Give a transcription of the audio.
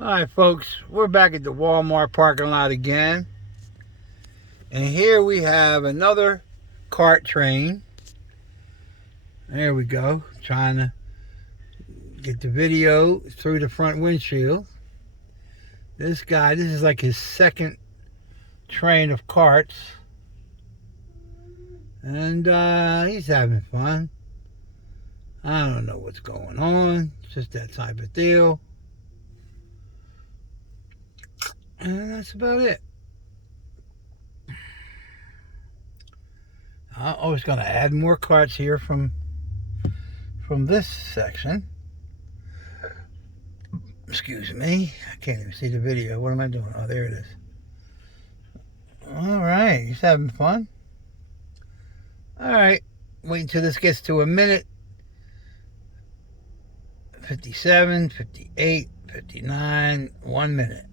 Alright folks, we're back at the Walmart parking lot again. And here we have another cart train. There we go. Trying to get the video through the front windshield. This is like his second train of carts. And he's having fun. I don't know what's going on. It's just that type of deal. And that's about it. I was going to add more carts here from this section. Excuse me. I can't even see the video. What am I doing? Oh, there it is. All right. He's having fun. All right. Wait until this gets to a minute. 57, 58, 59, 1 minute.